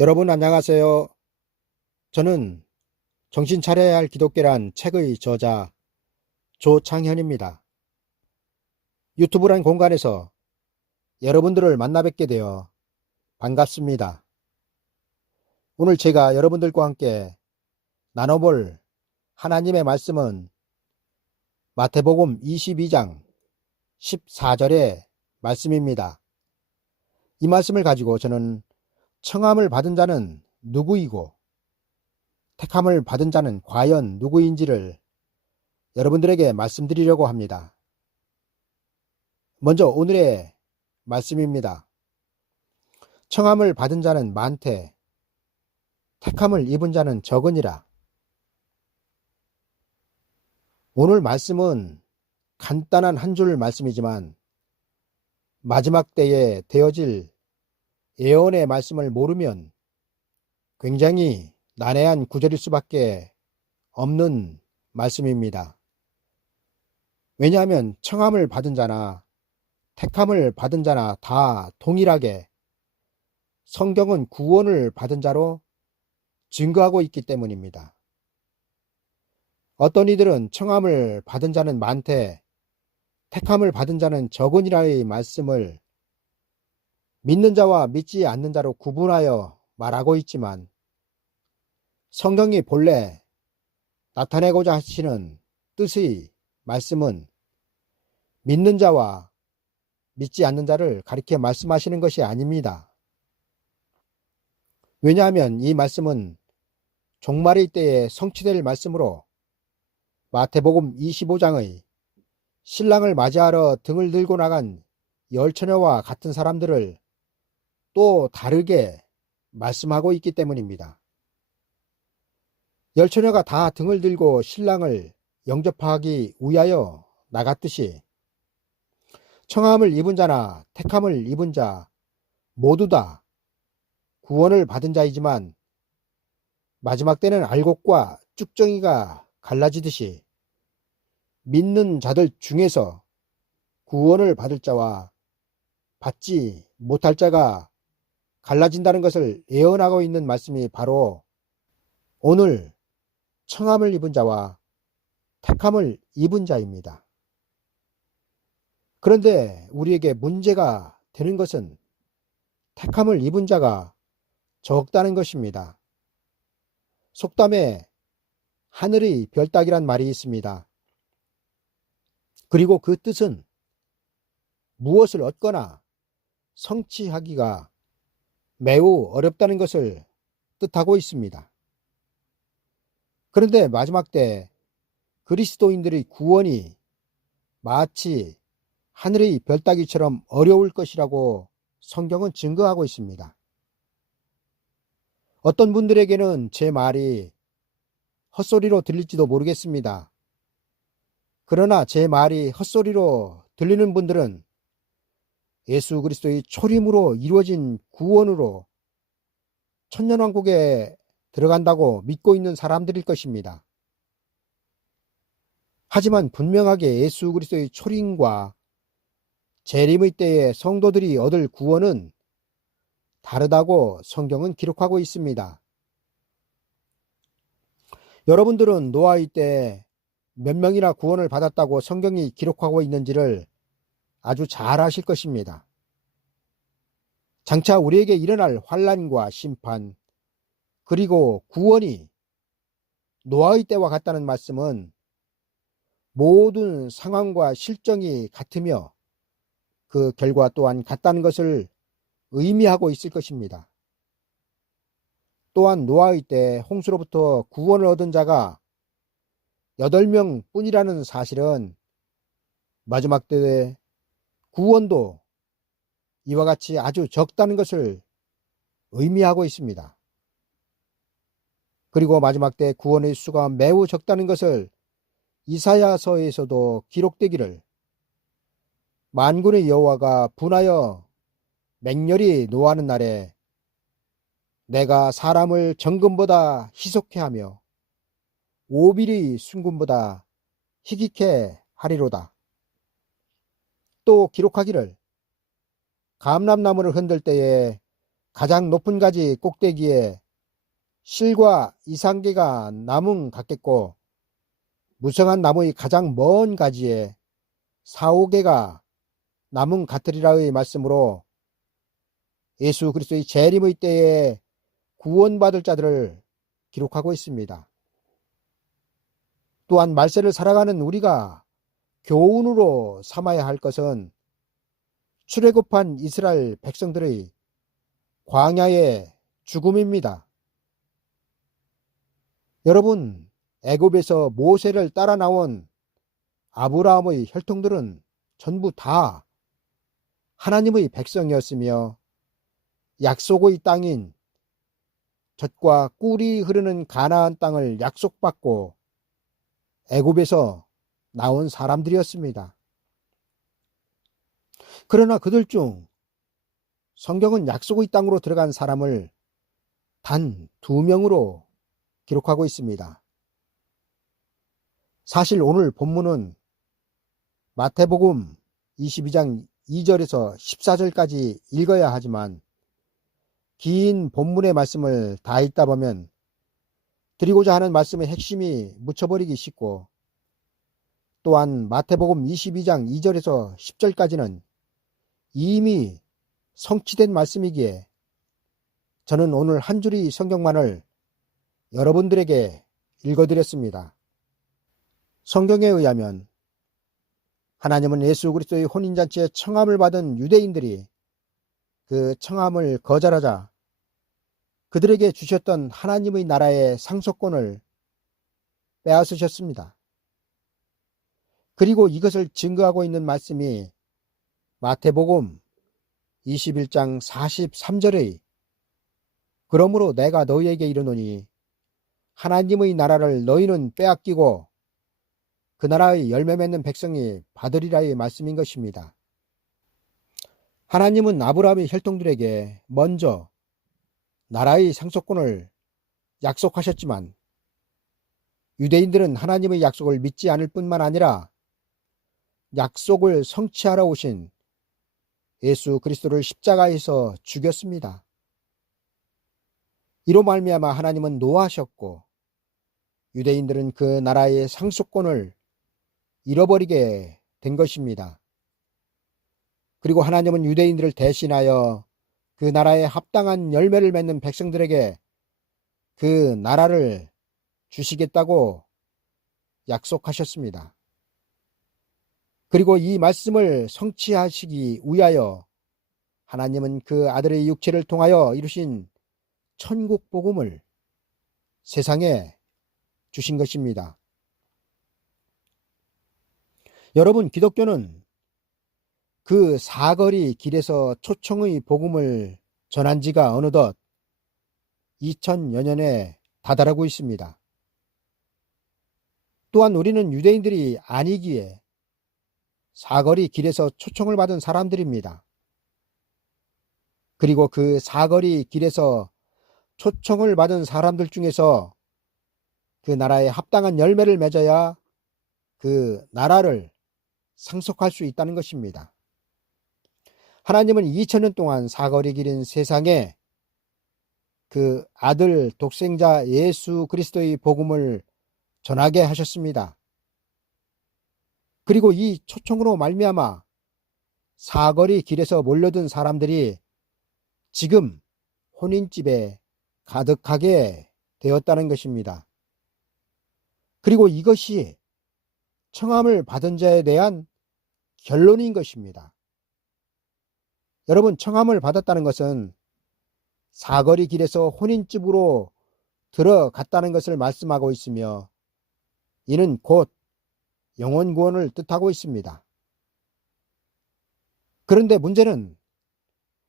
여러분 안녕하세요. 저는 정신 차려야 할 기독교란 책의 저자 조창현입니다. 유튜브란 공간에서 여러분들을 만나 뵙게 되어 반갑습니다. 오늘 제가 여러분들과 함께 나눠볼 하나님의 말씀은 마태복음 22장 14절의 말씀입니다. 이 말씀을 가지고 저는 청함을 받은 자는 누구이고 택함을 받은 자는 과연 누구인지를 여러분들에게 말씀드리려고 합니다. 먼저 오늘의 말씀입니다. 청함을 받은 자는 많되 택함을 입은 자는 적으니라. 오늘 말씀은 간단한 한 줄 말씀이지만 마지막 때에 되어질 예언의 말씀을 모르면 굉장히 난해한 구절일 수밖에 없는 말씀입니다. 왜냐하면 청함을 받은 자나 택함을 받은 자나 다 동일하게 성경은 구원을 받은 자로 증거하고 있기 때문입니다. 어떤 이들은 청함을 받은 자는 많되 택함을 받은 자는 적으니라의 말씀을 믿는 자와 믿지 않는 자로 구분하여 말하고 있지만 성경이 본래 나타내고자 하시는 뜻의 말씀은 믿는 자와 믿지 않는 자를 가리켜 말씀하시는 것이 아닙니다. 왜냐하면 이 말씀은 종말의 때에 성취될 말씀으로 마태복음 25장의 신랑을 맞이하러 등을 들고 나간 열처녀와 같은 사람들을 또 다르게 말씀하고 있기 때문입니다. 열처녀가 다 등을 들고 신랑을 영접하기 위하여 나갔듯이 청함을 입은 자나 택함을 입은 자 모두 다 구원을 받은 자이지만 마지막 때는 알곡과 쭉정이가 갈라지듯이 믿는 자들 중에서 구원을 받을 자와 받지 못할 자가 갈라진다는 것을 예언하고 있는 말씀이 바로 오늘 청함을 입은 자와 택함을 입은 자입니다. 그런데 우리에게 문제가 되는 것은 택함을 입은 자가 적다는 것입니다. 속담에 하늘의 별따기란 말이 있습니다. 그리고 그 뜻은 무엇을 얻거나 성취하기가 매우 어렵다는 것을 뜻하고 있습니다. 그런데 마지막 때 그리스도인들의 구원이 마치 하늘의 별따기처럼 어려울 것이라고 성경은 증거하고 있습니다. 어떤 분들에게는 제 말이 헛소리로 들릴지도 모르겠습니다. 그러나 제 말이 헛소리로 들리는 분들은 예수 그리스도의 초림으로 이루어진 구원으로 천년왕국에 들어간다고 믿고 있는 사람들일 것입니다. 하지만 분명하게 예수 그리스도의 초림과 재림의 때에 성도들이 얻을 구원은 다르다고 성경은 기록하고 있습니다. 여러분들은 노아의 때 몇 명이나 구원을 받았다고 성경이 기록하고 있는지를 아주 잘 아실 것입니다. 장차 우리에게 일어날 환난과 심판 그리고 구원이 노아의 때와 같다는 말씀은 모든 상황과 실정이 같으며 그 결과 또한 같다는 것을 의미하고 있을 것입니다. 또한 노아의 때 홍수로부터 구원을 얻은 자가 8명 뿐이라는 사실은 마지막 때의 구원도 이와 같이 아주 적다는 것을 의미하고 있습니다. 그리고 마지막 때 구원의 수가 매우 적다는 것을 이사야서에서도 기록되기를 만군의 여호와가 분하여 맹렬히 노하는 날에 내가 사람을 정금보다 희속해 하며 오빌이 순금보다 희귀케 하리로다. 또 기록하기를 감람나무를 흔들 때에 가장 높은 가지 꼭대기에 실과 이상계가 나무 같겠고, 무성한 나무의 가장 먼 가지에 4, 5개가 나무 같으리라의 말씀으로 예수 그리스도의 재림의 때에 구원받을 자들을 기록하고 있습니다. 또한 말세를 살아가는 우리가 교훈으로 삼아야 할 것은 출애굽한 이스라엘 백성들의 광야의 죽음입니다. 여러분, 애굽에서 모세를 따라 나온 아브라함의 혈통들은 전부 다 하나님의 백성이었으며 약속의 땅인 젖과 꿀이 흐르는 가나안 땅을 약속받고 애굽에서 나온 사람들이었습니다. 그러나 그들 중 성경은 약속의 땅으로 들어간 사람을 단 2명으로 기록하고 있습니다. 사실 오늘 본문은 마태복음 22장 2절에서 14절까지 읽어야 하지만 긴 본문의 말씀을 다 읽다 보면 드리고자 하는 말씀의 핵심이 묻혀버리기 쉽고, 또한 마태복음 22장 2절에서 10절까지는 이미 성취된 말씀이기에 저는 오늘 한 줄의 성경만을 여러분들에게 읽어드렸습니다. 성경에 의하면 하나님은 예수 그리스도의 혼인잔치에 청함을 받은 유대인들이 그 청함을 거절하자 그들에게 주셨던 하나님의 나라의 상속권을 빼앗으셨습니다. 그리고 이것을 증거하고 있는 말씀이 마태복음 21장 43절의 그러므로 내가 너희에게 이르노니 하나님의 나라를 너희는 빼앗기고 그 나라의 열매 맺는 백성이 받으리라의 말씀인 것입니다. 하나님은 아브라함의 혈통들에게 먼저 나라의 상속권을 약속하셨지만 유대인들은 하나님의 약속을 믿지 않을 뿐만 아니라 약속을 성취하러 오신 예수 그리스도를 십자가에서 죽였습니다. 이로 말미암아 하나님은 노하셨고 유대인들은 그 나라의 상속권을 잃어버리게 된 것입니다. 그리고 하나님은 유대인들을 대신하여 그 나라에 합당한 열매를 맺는 백성들에게 그 나라를 주시겠다고 약속하셨습니다. 그리고 이 말씀을 성취하시기 위하여 하나님은 그 아들의 육체를 통하여 이루신 천국 복음을 세상에 주신 것입니다. 여러분, 기독교는 그 사거리 길에서 초청의 복음을 전한 지가 어느덧 2000여 년에 다다르고 있습니다. 또한 우리는 유대인들이 아니기에 사거리 길에서 초청을 받은 사람들입니다. 그리고 그 사거리 길에서 초청을 받은 사람들 중에서 그 나라에 합당한 열매를 맺어야 그 나라를 상속할 수 있다는 것입니다. 하나님은 2000년 동안 사거리 길인 세상에 그 아들 독생자 예수 그리스도의 복음을 전하게 하셨습니다. 그리고 이 초청으로 말미암아 사거리 길에서 몰려든 사람들이 지금 혼인집에 가득하게 되었다는 것입니다. 그리고 이것이 청함을 받은 자에 대한 결론인 것입니다. 여러분, 청함을 받았다는 것은 사거리 길에서 혼인집으로 들어갔다는 것을 말씀하고 있으며 이는 곧 영혼 구원을 뜻하고 있습니다. 그런데 문제는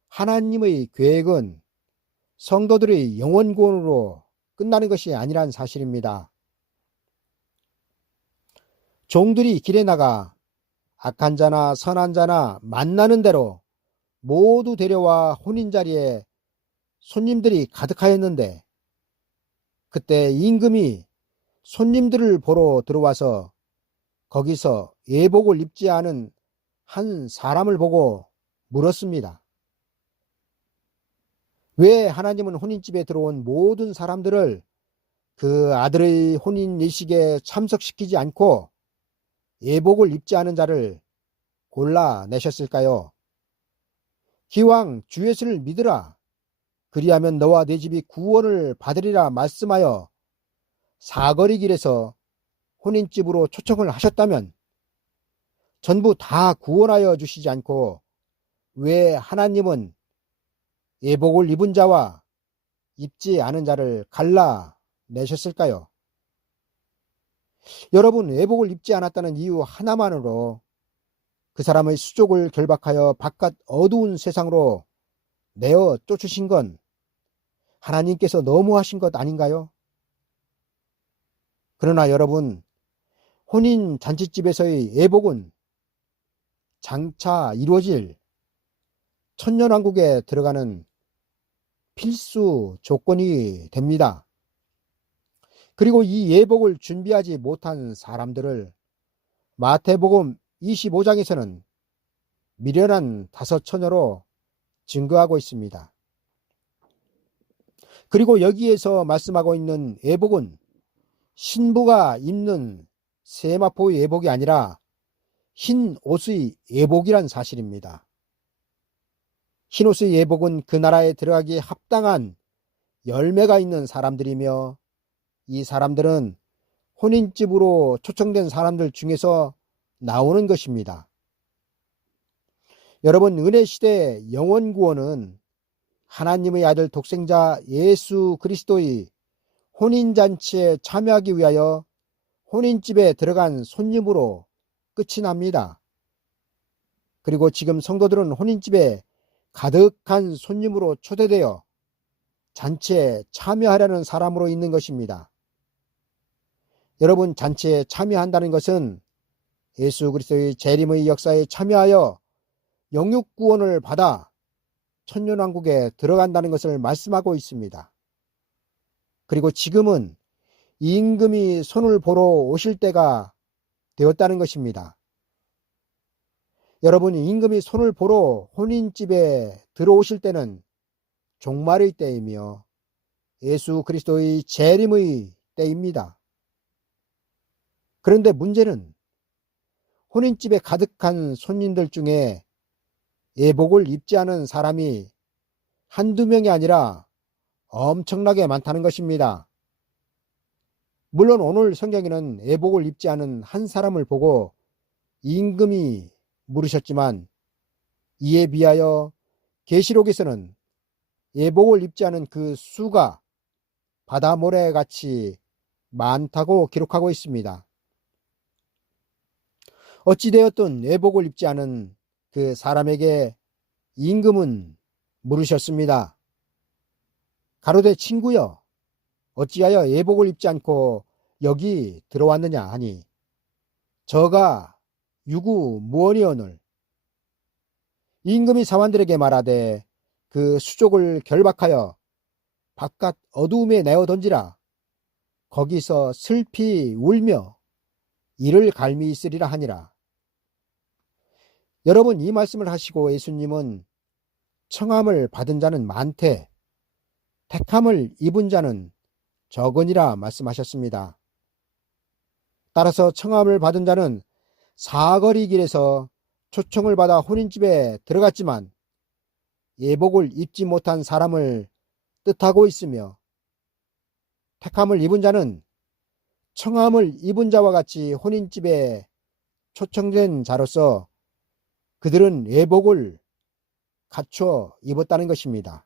하나님의 계획은 성도들의 영혼 구원으로 끝나는 것이 아니란 사실입니다. 종들이 길에 나가 악한 자나 선한 자나 만나는 대로 모두 데려와 혼인자리에 손님들이 가득하였는데 그때 임금이 손님들을 보러 들어와서 거기서 예복을 입지 않은 한 사람을 보고 물었습니다. 왜 하나님은 혼인집에 들어온 모든 사람들을 그 아들의 혼인 예식에 참석시키지 않고 예복을 입지 않은 자를 골라내셨을까요? 기왕 주 예수를 믿으라. 그리하면 너와 네 집이 구원을 받으리라 말씀하여 사거리 길에서 혼인집으로 초청을 하셨다면 전부 다 구원하여 주시지 않고 왜 하나님은 예복을 입은 자와 입지 않은 자를 갈라내셨을까요? 여러분, 예복을 입지 않았다는 이유 하나만으로 그 사람의 수족을 결박하여 바깥 어두운 세상으로 내어 쫓으신 건 하나님께서 너무하신 것 아닌가요? 그러나 여러분, 혼인 잔치집에서의 예복은 장차 이루어질 천년왕국에 들어가는 필수 조건이 됩니다. 그리고 이 예복을 준비하지 못한 사람들을 마태복음 25장에서는 미련한 다섯 처녀로 증거하고 있습니다. 그리고 여기에서 말씀하고 있는 예복은 신부가 입는 세마포의 예복이 아니라 흰 옷의 예복이란 사실입니다. 흰 옷의 예복은 그 나라에 들어가기에 합당한 열매가 있는 사람들이며 이 사람들은 혼인집으로 초청된 사람들 중에서 나오는 것입니다. 여러분, 은혜시대 영원구원은 하나님의 아들 독생자 예수 그리스도의 혼인잔치에 참여하기 위하여 혼인집에 들어간 손님으로 끝이 납니다. 그리고 지금 성도들은 혼인집에 가득한 손님으로 초대되어 잔치에 참여하려는 사람으로 있는 것입니다. 여러분, 잔치에 참여한다는 것은 예수 그리스도의 재림의 역사에 참여하여 영육구원을 받아 천년왕국에 들어간다는 것을 말씀하고 있습니다. 그리고 지금은 임금이 손을 보러 오실 때가 되었다는 것입니다. 여러분, 임금이 손을 보러 혼인집에 들어오실 때는 종말의 때이며 예수 그리스도의 재림의 때입니다. 그런데 문제는 혼인집에 가득한 손님들 중에 예복을 입지 않은 사람이 한두 명이 아니라 엄청나게 많다는 것입니다. 물론 오늘 성경에는 예복을 입지 않은 한 사람을 보고 임금이 물으셨지만 이에 비하여 계시록에서는 예복을 입지 않은 그 수가 바다 모래같이 많다고 기록하고 있습니다. 어찌되었든 예복을 입지 않은 그 사람에게 임금은 물으셨습니다. 가로되 친구여, 어찌하여 예복을 입지 않고 여기 들어왔느냐 하니 저가 유구무원이오늘. 임금이 사환들에게 말하되 그 수족을 결박하여 바깥 어두움에 내어 던지라. 거기서 슬피 울며 이를 갈미 있으리라 하니라. 여러분, 이 말씀을 하시고 예수님은 청함을 받은 자는 많되 택함을 입은 자는 적으니라 말씀하셨습니다. 따라서 청함을 받은 자는 사거리 길에서 초청을 받아 혼인집에 들어갔지만 예복을 입지 못한 사람을 뜻하고 있으며 택함을 입은 자는 청함을 입은 자와 같이 혼인집에 초청된 자로서 그들은 예복을 갖춰 입었다는 것입니다.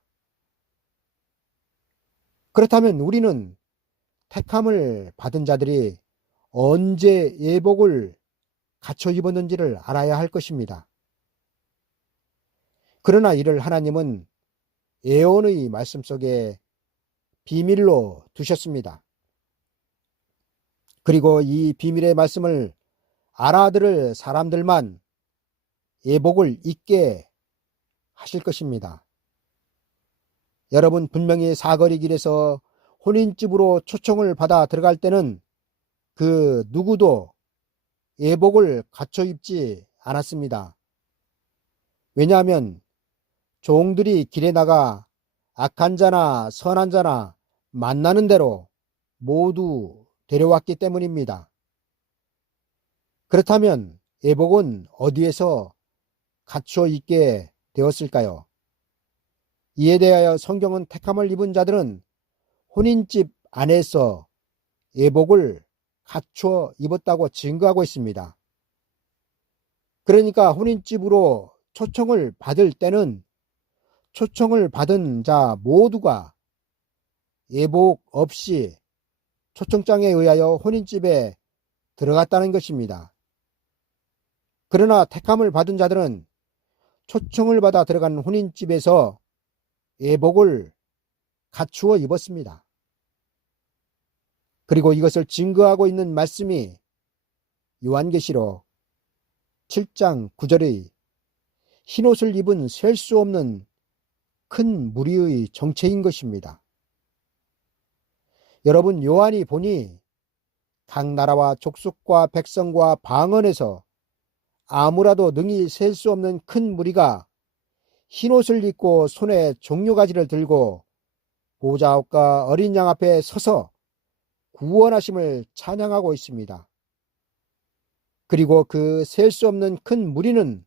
그렇다면 우리는 택함을 받은 자들이 언제 예복을 갖춰 입었는지를 알아야 할 것입니다. 그러나 이를 하나님은 예언의 말씀 속에 비밀로 두셨습니다. 그리고 이 비밀의 말씀을 알아들을 사람들만 예복을 입게 하실 것입니다. 여러분, 분명히 사거리 길에서 혼인집으로 초청을 받아 들어갈 때는 그 누구도 예복을 갖춰 입지 않았습니다. 왜냐하면 종들이 길에 나가 악한 자나 선한 자나 만나는 대로 모두 데려왔기 때문입니다. 그렇다면 애복은 어디에서 갖추어 있게 되었을까요? 이에 대하여 성경은 택함을 입은 자들은 혼인집 안에서 애복을 갖추어 입었다고 증거하고 있습니다. 그러니까 혼인집으로 초청을 받을 때는 초청을 받은 자 모두가 애복 없이 초청장에 의하여 혼인집에 들어갔다는 것입니다. 그러나 택함을 받은 자들은 초청을 받아 들어간 혼인집에서 애복을 갖추어 입었습니다. 그리고 이것을 증거하고 있는 말씀이 요한계시록 7장 9절의 흰옷을 입은 셀 수 없는 큰 무리의 정체인 것입니다. 여러분, 요한이 보니 각 나라와 족속과 백성과 방언에서 아무라도 능히 셀 수 없는 큰 무리가 흰옷을 입고 손에 종려가지를 들고 보좌 앞과 어린 양 앞에 서서 구원하심을 찬양하고 있습니다. 그리고 그 셀 수 없는 큰 무리는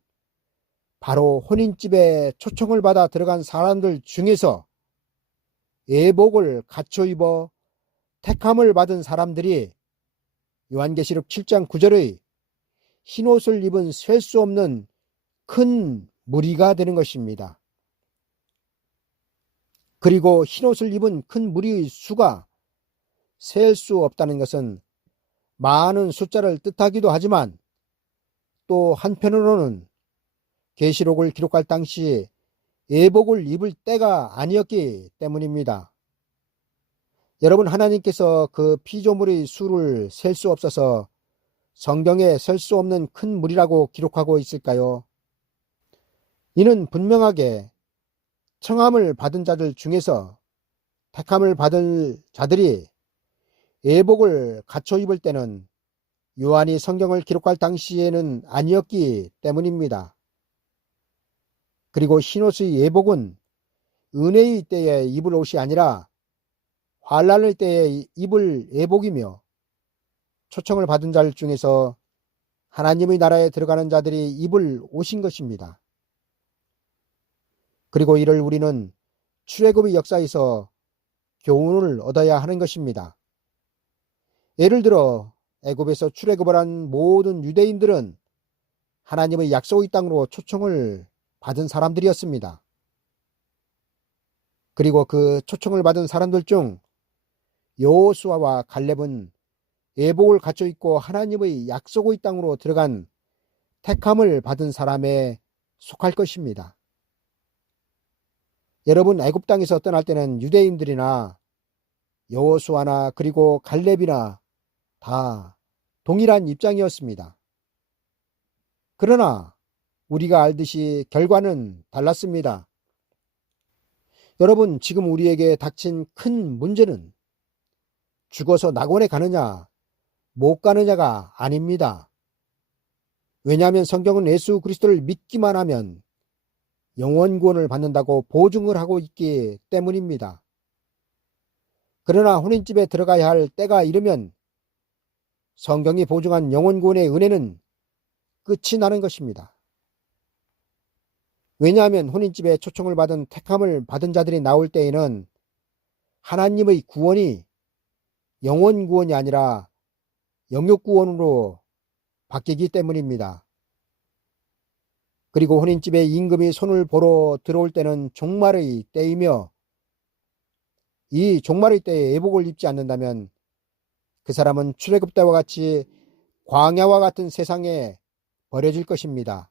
바로 혼인집에 초청을 받아 들어간 사람들 중에서 애복을 갖춰 입어 택함을 받은 사람들이 요한계시록 7장 9절의 흰옷을 입은 셀 수 없는 큰 무리가 되는 것입니다. 그리고 흰옷을 입은 큰 무리의 수가 셀 수 없다는 것은 많은 숫자를 뜻하기도 하지만 또 한편으로는 계시록을 기록할 당시 애복을 입을 때가 아니었기 때문입니다. 여러분, 하나님께서 그 피조물의 수를 셀 수 없어서 성경에 셀 수 없는 큰 무리라고 기록하고 있을까요? 이는 분명하게 청함을 받은 자들 중에서 택함을 받은 자들이 애복을 갖춰 입을 때는 요한이 성경을 기록할 당시에는 아니었기 때문입니다. 그리고 흰옷의 애복은 은혜의 때에 입을 옷이 아니라 환난의 때에 입을 애복이며 초청을 받은 자들 중에서 하나님의 나라에 들어가는 자들이 입을 옷인 것입니다. 그리고 이를 우리는 출애굽의 역사에서 교훈을 얻어야 하는 것입니다. 예를 들어 애굽에서 출애굽을 한 모든 유대인들은 하나님의 약속의 땅으로 초청을 받은 사람들이었습니다. 그리고 그 초청을 받은 사람들 중 여호수아와 갈렙은 애복을 갖춰 있고 하나님의 약속의 땅으로 들어간 택함을 받은 사람에 속할 것입니다. 여러분, 애굽 땅에서 떠날 때는 유대인들이나 여호수아나 그리고 갈렙이나 다 동일한 입장이었습니다. 그러나 우리가 알듯이 결과는 달랐습니다. 여러분, 지금 우리에게 닥친 큰 문제는 죽어서 낙원에 가느냐 못 가느냐가 아닙니다. 왜냐하면 성경은 예수 그리스도를 믿기만 하면 영원 구원을 받는다고 보증을 하고 있기 때문입니다. 그러나 혼인집에 들어가야 할 때가 이르면 성경이 보증한 영원 구원의 은혜는 끝이 나는 것입니다. 왜냐하면 혼인집에 초청을 받은 택함을 받은 자들이 나올 때에는 하나님의 구원이 영원 구원이 아니라 영육 구원으로 바뀌기 때문입니다. 그리고 혼인집에 임금이 손을 보러 들어올 때는 종말의 때이며 이 종말의 때에 애복을 입지 않는다면 그 사람은 출애굽 때와 같이 광야와 같은 세상에 버려질 것입니다.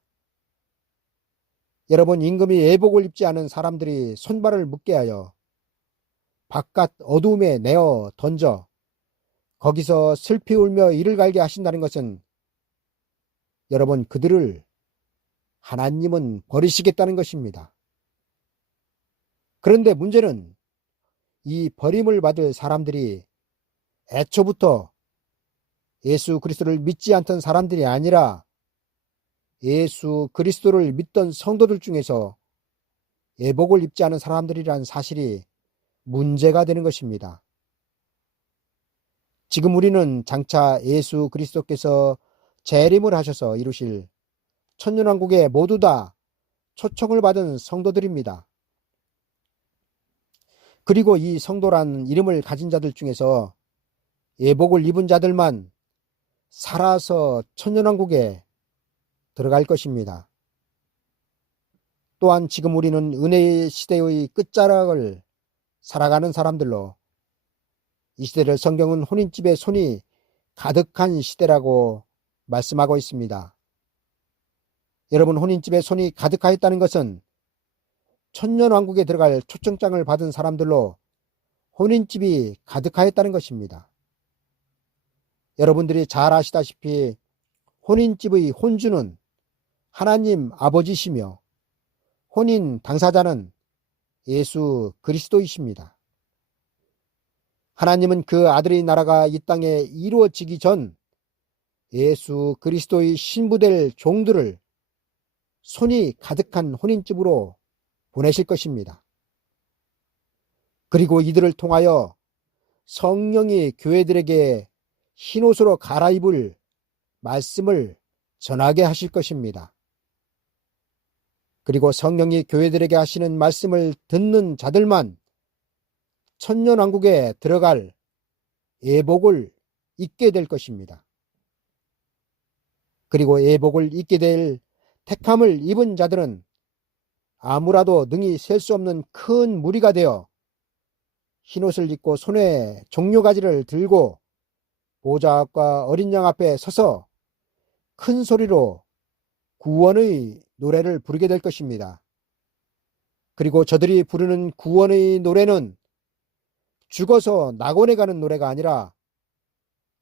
여러분, 임금이 애복을 입지 않은 사람들이 손발을 묶게 하여 바깥 어두움에 내어 던져 거기서 슬피 울며 이를 갈게 하신다는 것은 여러분, 그들을 하나님은 버리시겠다는 것입니다. 그런데 문제는 이 버림을 받을 사람들이 애초부터 예수 그리스도를 믿지 않던 사람들이 아니라 예수 그리스도를 믿던 성도들 중에서 예복을 입지 않은 사람들이란 사실이 문제가 되는 것입니다. 지금 우리는 장차 예수 그리스도께서 재림을 하셔서 이루실 천년왕국에 모두 다 초청을 받은 성도들입니다. 그리고 이 성도란 이름을 가진 자들 중에서 예복을 입은 자들만 살아서 천년왕국에 들어갈 것입니다. 또한 지금 우리는 은혜의 시대의 끝자락을 살아가는 사람들로 이 시대를 성경은 혼인집에 손이 가득한 시대라고 말씀하고 있습니다. 여러분, 혼인집에 손이 가득하였다는 것은 천년왕국에 들어갈 초청장을 받은 사람들로 혼인집이 가득하였다는 것입니다. 여러분들이 잘 아시다시피 혼인집의 혼주는 하나님 아버지시며 혼인 당사자는 예수 그리스도이십니다. 하나님은 그 아들의 나라가 이 땅에 이루어지기 전 예수 그리스도의 신부될 종들을 손이 가득한 혼인집으로 보내실 것입니다. 그리고 이들을 통하여 성령이 교회들에게 흰옷으로 갈아입을 말씀을 전하게 하실 것입니다. 그리고 성령이 교회들에게 하시는 말씀을 듣는 자들만 천년왕국에 들어갈 예복을 입게 될 것입니다. 그리고 예복을 입게 될 택함을 입은 자들은 아무라도 능히 셀 수 없는 큰 무리가 되어 흰옷을 입고 손에 종려가지를 들고 보좌 앞과 어린 양 앞에 서서 큰 소리로 구원의 노래를 부르게 될 것입니다. 그리고 저들이 부르는 구원의 노래는 죽어서 낙원에 가는 노래가 아니라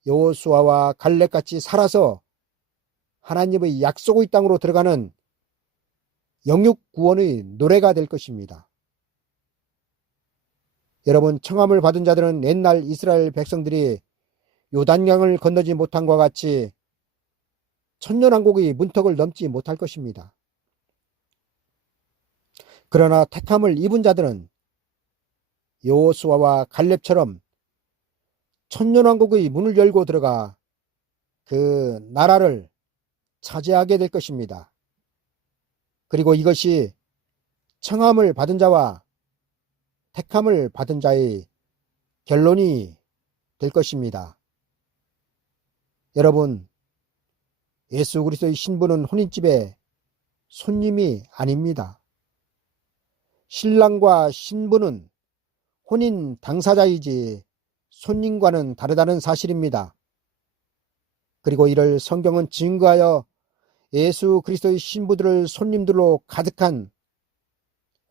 여호수아와 갈렙같이 살아서 하나님의 약속의 땅으로 들어가는 영육 구원의 노래가 될 것입니다. 여러분, 청함을 받은 자들은 옛날 이스라엘 백성들이 요단강을 건너지 못한 것과 같이 천년왕국의 문턱을 넘지 못할 것입니다. 그러나 택함을 입은 자들은 여호수아와 갈렙처럼 천년왕국의 문을 열고 들어가 그 나라를 차지하게 될 것입니다. 그리고 이것이 청함을 받은 자와 택함을 받은 자의 결론이 될 것입니다. 여러분, 예수 그리스도의 신부는 혼인집의 손님이 아닙니다. 신랑과 신부는 혼인 당사자이지 손님과는 다르다는 사실입니다. 그리고 이를 성경은 증거하여 예수 그리스도의 신부들을 손님들로 가득한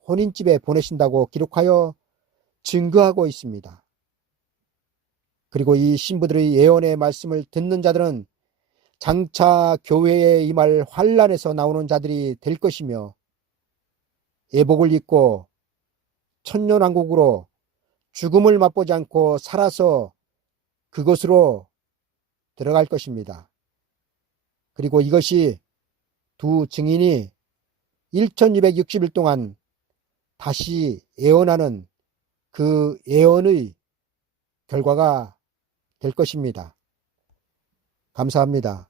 혼인집에 보내신다고 기록하여 증거하고 있습니다. 그리고 이 신부들의 예언의 말씀을 듣는 자들은 장차 교회에 임할 환란에서 나오는 자들이 될 것이며 예복을 입고 천년왕국으로 죽음을 맛보지 않고 살아서 그것으로 들어갈 것입니다. 그리고 이것이 두 증인이 1260일 동안 다시 예언하는 그 예언의 결과가 될 것입니다. 감사합니다.